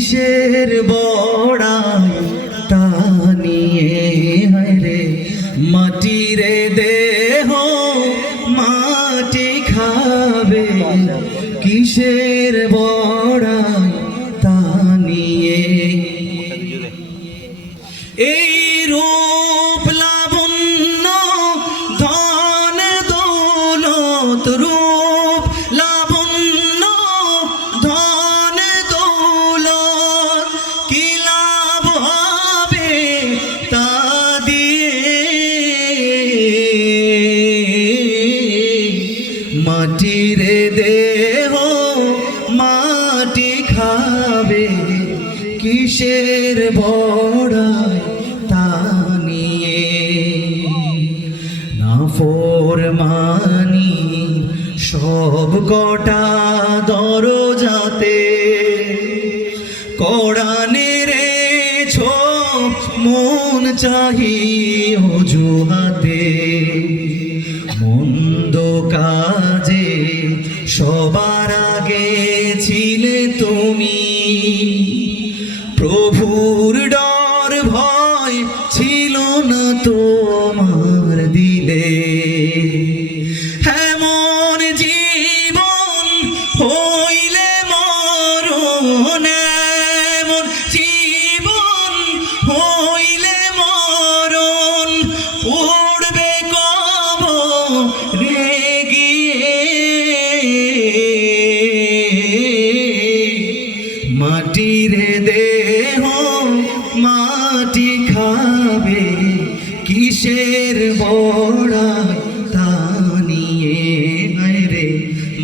কিসের বড়াই তা নিয়ে রে মাটিরে দেহ মাটি খাবে কিসের বড়াই তা নিয়ে এই রূপ লাবণ্য ধন দৌলত রূপ লাবণ্য ধন দৌলত কি লাভ হবে তা দিয়ে মাটির দেহ মাটি খাবে কিসের বড়াই তা নিয়ে নাফরমানি সব কটা দরজাতে কোরআনের ছোপ মন চাহি অজুহাতে মন্দ কাজে সবার আগে ছিলে তুমি প্রভুর ডর ভয় ছিল না তোমার দিলে এমন জীবন হইলে মরণ এমন জীবন হইলে মরণ পড়বে কবরে গিয়ে মাটির দেহ মাটি খাবে কিসের বড়াই তা নিয়ে রে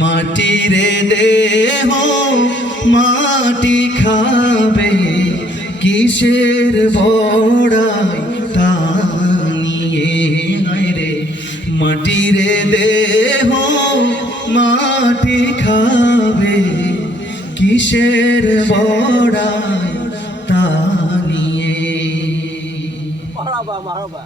মাটির দেহ মাটি খাবে কিসের বড়াই তা নিয়ে রে মাটির দেহ মাটি খাবে কিসের বড়াই তা নিয়ে। মারহাবা মারহাবা।